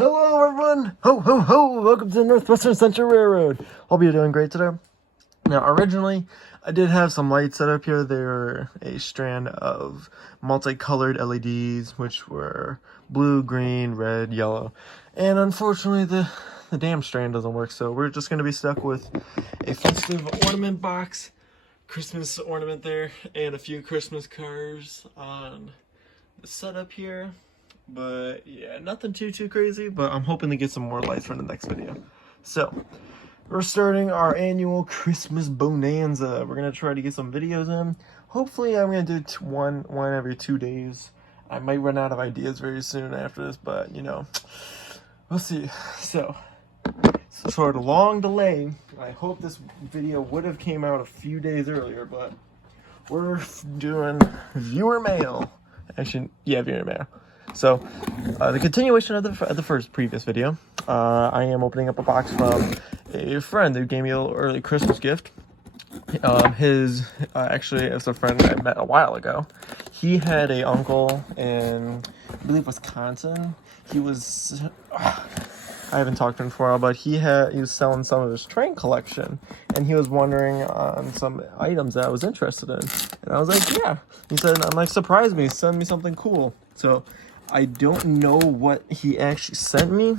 Hello everyone! Ho ho ho! Welcome to the Northwestern Central Railroad. Hope you're doing great today. Now originally, I did have some lights set up here. They were a strand of multicolored LEDs, which were blue, green, red, yellow. And unfortunately, the damn strand doesn't work, so we're just going to be stuck with a festive ornament box, Christmas ornament there, and a few Christmas cars on the setup here. But yeah, nothing too crazy, but I'm hoping to get some more lights for the next video. So we're starting our annual Christmas bonanza. We're gonna try to get some videos in. Hopefully I'm gonna do one every 2 days. I might run out of ideas very soon after this, but you know, we'll see. So sort of long delay. I hope this video would have came out a few days earlier, but we're doing viewer mail. Actually, yeah, viewer mail. So, the continuation of the previous video, I am opening up a box from a friend who gave me a little early Christmas gift. Actually, it's a friend I met a while ago. He had a uncle in, I believe, Wisconsin. He was, I haven't talked to him for a while, but he was selling some of his train collection, and he was wondering on some items that I was interested in. And I was like, yeah. He said, I'm like, surprise me, send me something cool. So, I don't know what he actually sent me.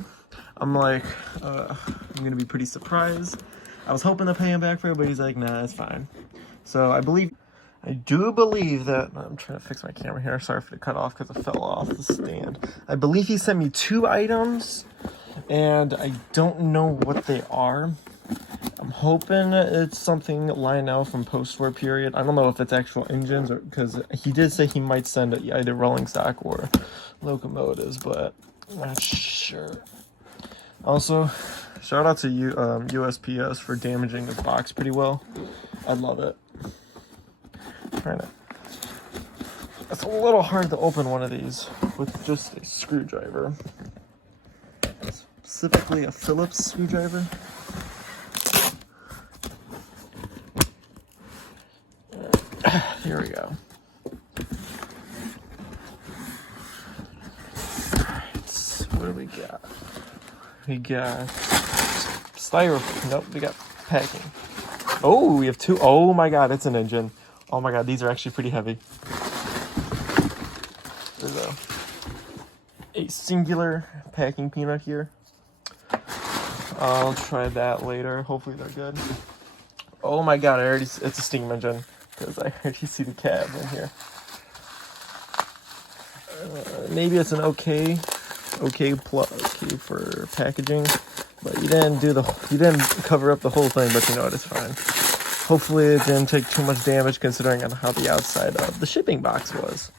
I'm like, I'm gonna be pretty surprised. I was hoping to pay him back for it, but he's like, nah, it's fine. So I do believe that, I'm trying to fix my camera here. Sorry for the cut off because it fell off the stand. I believe he sent me 2 items, and I don't know what they are. I'm hoping it's something Lionel from post-war period. I don't know if it's actual engines, or because he did say he might send either rolling stock or locomotives, but I'm not sure. Also, shout out to USPS for damaging the box pretty well. I love it. It's a little hard to open one of these with just a screwdriver. Specifically a Phillips screwdriver. Here we go. Alright, what do we got? We got styrofoam. Nope, we got packing. Oh, we have 2. Oh my god, it's an engine. Oh my god, these are actually pretty heavy. There's a singular packing peanut here. I'll try that later. Hopefully they're good. Oh my god, it's a steam engine. Because I already see the cab in here. Maybe it's an okay for packaging, but you didn't cover up the whole thing. But you know what, it's fine. Hopefully it didn't take too much damage considering on how the outside of the shipping box was.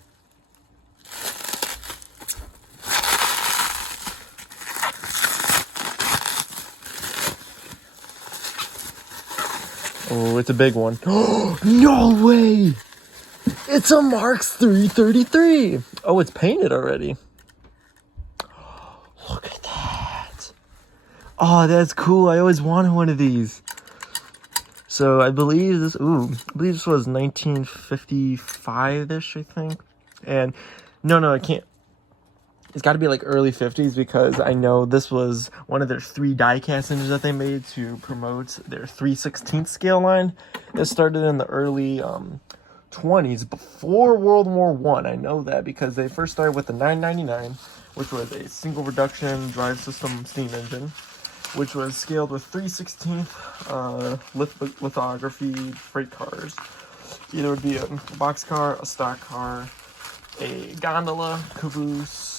Oh, it's a big one. Oh, no way! It's a Marx 333! Oh, it's painted already. Look at that. Oh, that's cool. I always wanted one of these. So I believe this was 1955-ish, I think. And no, I can't. It's got to be like early 50s because I know this was one of their 3 die-cast engines that they made to promote their 3/16 scale line. It started in the early 20s, before World War I. I know that because they first started with the 999, which was a single reduction drive system steam engine, which was scaled with 3/16 lithography freight cars. Either would be a box car, a stock car, a gondola, caboose,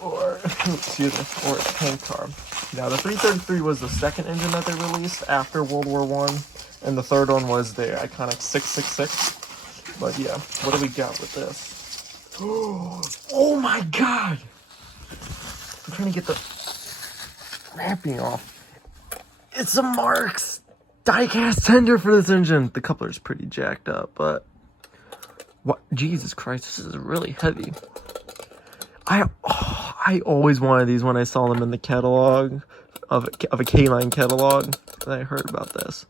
or a tank car. Now the 333 was the second engine that they released after World War I, and the third one was their iconic 666. But yeah, what do we got with this? Oh my god! I'm trying to get the wrapping off. It's a Marx die-cast tender for this engine. The coupler's pretty jacked up, but what? Jesus Christ, this is really heavy. I always wanted these when I saw them in the catalog of a K-line catalog. I heard about this.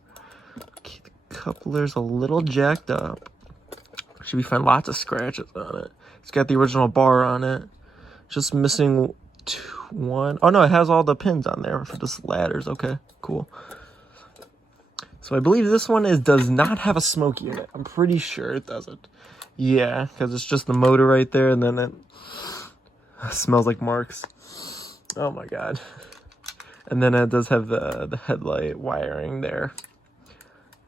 Okay, the coupler's a little jacked up. Should be fine. Lots of scratches on it. It's got the original bar on it. Just missing one. Oh no, it has all the pins on there for the ladders. Okay, cool. So I believe this one does not have a smoke unit. I'm pretty sure it doesn't. Yeah, because it's just the motor right there, and then it smells like Marx. Oh my god. And then it does have the headlight wiring there.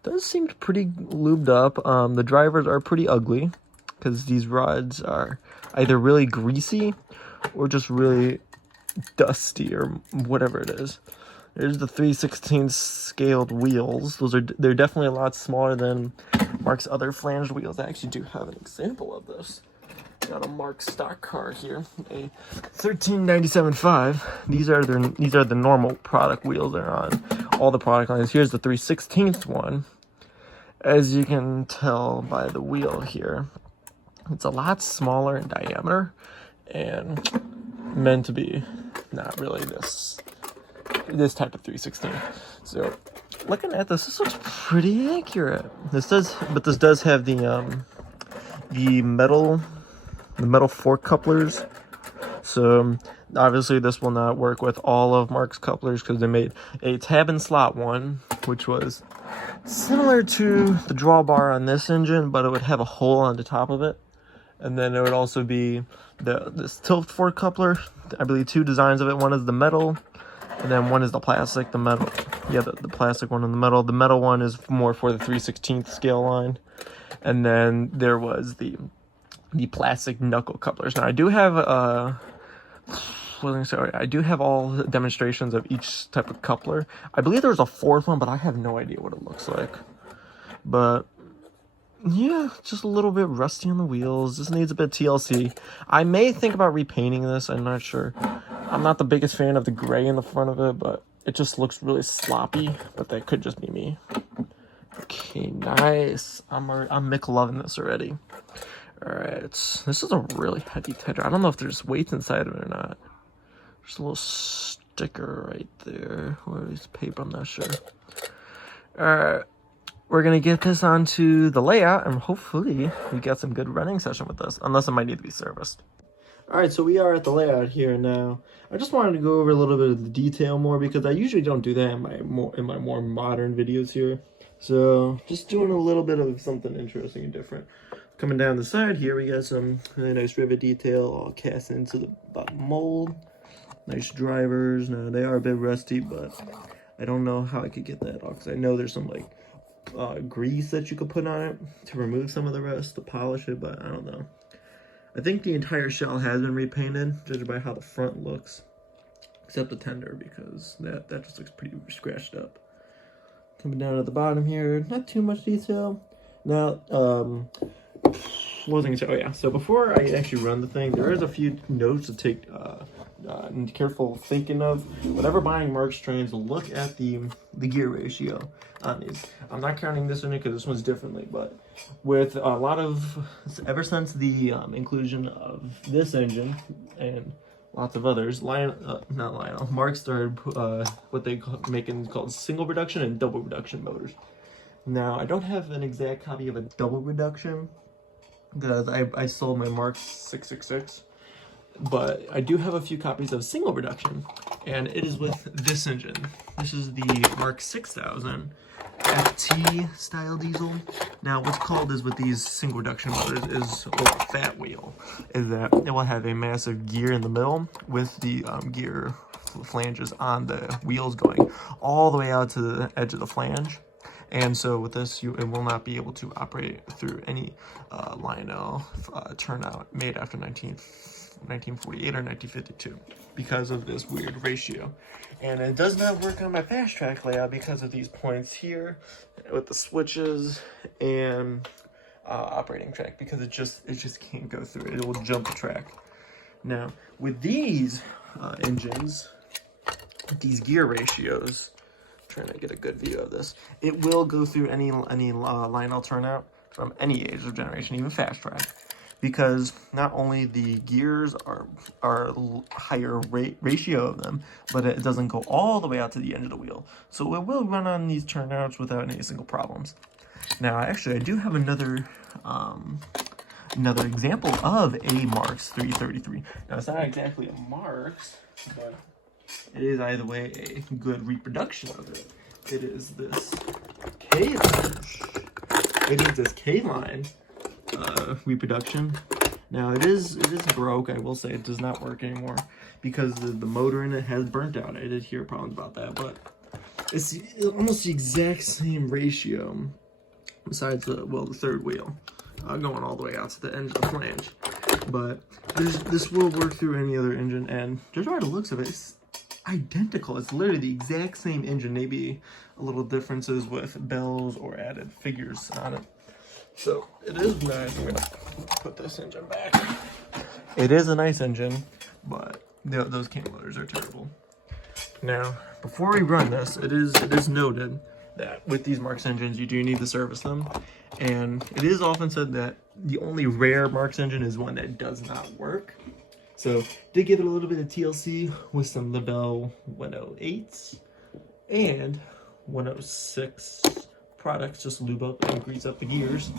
Does seem pretty lubed up. The drivers are pretty ugly because these rods are either really greasy or just really dusty or whatever it is. There's the 3/16 scaled wheels. They're definitely a lot smaller than Mark's other flanged wheels. I actually do have an example of this. Got a Marx stock car here, a 1397.5. These are the normal product wheels that are on all the product lines. Here's the 3/16 one. As you can tell by the wheel here, it's a lot smaller in diameter and meant to be not really this type of 3/16. So looking at this looks pretty accurate. This does have the metal fork couplers. So obviously this will not work with all of Mark's couplers because they made a tab and slot one, which was similar to the drawbar on this engine, but it would have a hole on the top of it. And then it would also be this tilt fork coupler. I believe two designs of it. One is the metal, and then one is the plastic. The metal, yeah, the plastic one and the metal. The metal one is more for the 3/16 scale line. And then there was the plastic knuckle couplers. Now I do have I do have all the demonstrations of each type of coupler. I believe there's a fourth one, but I have no idea what it looks like. But yeah, just a little bit rusty on the wheels. This needs a bit of TLC. I may think about repainting this. I'm not sure. I'm not the biggest fan of the gray in the front of it, but it just looks really sloppy. But that could just be me. Okay, nice. I'm McLovin' this already. Alright, this is a really heavy tender. I don't know if there's weights inside of it or not. There's a little sticker right there. Or is paper, I'm not sure. Alright, we're going to get this onto the layout, and hopefully we get some good running session with this. Unless it might need to be serviced. Alright, so we are at the layout here now. I just wanted to go over a little bit of the detail more because I usually don't do that in my more modern videos here. So, just doing a little bit of something interesting and different. Coming down the side here, we got some really nice rivet detail all cast into the bottom mold. Nice drivers. Now, they are a bit rusty, but I don't know how I could get that off because I know there's some like grease that you could put on it to remove some of the rust, to polish it, but I don't know. I think the entire shell has been repainted, judging by how the front looks, except the tender, because that just looks pretty scratched up. Coming down at the bottom here, not too much detail. Now, what was I gonna say? Oh yeah, so before I actually run the thing, there is a few notes to take careful thinking of. Whenever buying Marx trains, look at the gear ratio on these. I'm not counting this one because this one's differently, but with a lot of, ever since the inclusion of this engine and lots of others, Marx started what they making called single reduction and double reduction motors. Now, I don't have an exact copy of a double reduction because I sold my Marx 666, but I do have a few copies of single reduction, and it is with this engine. This is the Marx 6000 FT style diesel. Now, what's called is with these single reduction motors is fat wheel, is that it will have a massive gear in the middle with the gear flanges on the wheels going all the way out to the edge of the flange. And so with this, it will not be able to operate through any Lionel turnout made after 1948 or 1952 because of this weird ratio. And it does not work on my fast track layout because of these points here with the switches and operating track, because it just can't go through it. It will jump the track. Now with these engines, with these gear ratios, trying to get a good view of this, it will go through any Lionel turnout from any age of generation, even fast track, because not only the gears are higher ratio of them, but it doesn't go all the way out to the end of the wheel, so it will run on these turnouts without any single problems. Now, actually, I do have another another example of a Marx 333. Now, it's not exactly a Marx, but it is either way a good reproduction of it. It is this K-line. It is this K-line reproduction. Now, it is broke. I will say it does not work anymore because the motor in it has burnt out. I did hear problems about that, but it's almost the exact same ratio besides the third wheel going all the way out to the end of the flange. But this will work through any other engine, and just by the looks of it, it's identical. It's literally the exact same engine, maybe a little differences with bells or added figures on it. So it is nice. I'm gonna put this engine back. It is a nice engine, but those cam motors are terrible. Now, before we run this, it is noted that with these Marx engines, you do need to service them. And it is often said that the only rare Marx engine is one that does not work. So, did give it a little bit of TLC with some Lebel 108s and 106 products, just lube up and grease up the gears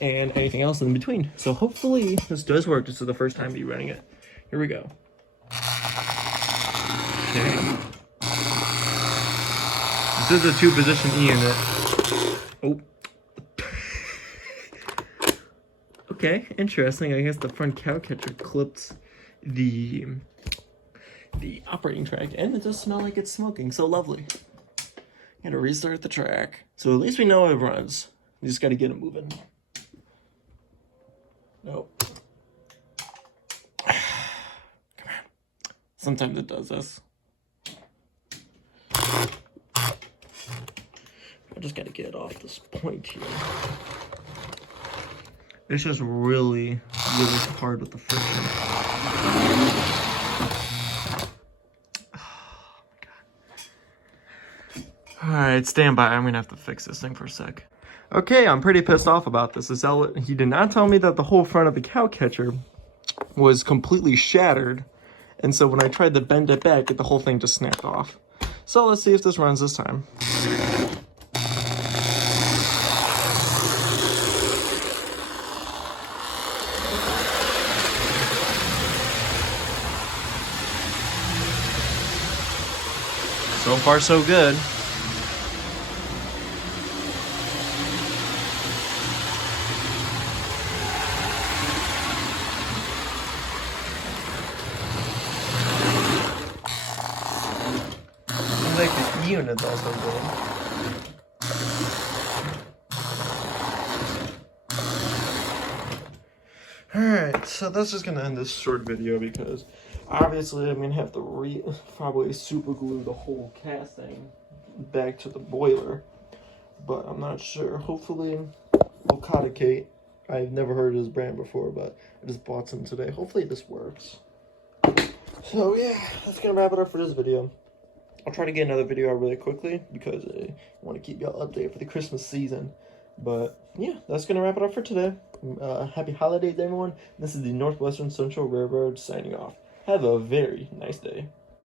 and anything else in between. So hopefully this does work. This is the first time me running it. Here we go. Okay. This is a 2-position E unit. Oh. Okay, interesting. I guess the front cow catcher clipped the operating track, and it does smell like it's smoking. So lovely. Gotta restart the track. So at least we know it runs. We just gotta get it moving. Nope. Come on. Sometimes it does this. I just gotta get it off this point here. It's just really hard with the friction. Alright, stand by. I'm gonna have to fix this thing for a sec. Okay, I'm pretty pissed off about this. He did not tell me that the whole front of the cow catcher was completely shattered. And so when I tried to bend it back, the whole thing just snapped off. So let's see if this runs this time. So far, so good. Seems like the E-unit's also good. Alright, so that's just gonna end this short video because obviously I'm gonna have to probably super glue the whole casting back to the boiler, but I'm not sure. Hopefully Volcaticate. I've never heard of this brand before, but I just bought some today. Hopefully this works. So yeah, that's gonna wrap it up for this video. I'll try to get another video out really quickly because I want to keep y'all updated for the Christmas season. But yeah, that's gonna wrap it up for today. Happy holidays, everyone. This is the Northwestern Central Railroad signing off. Have a very nice day.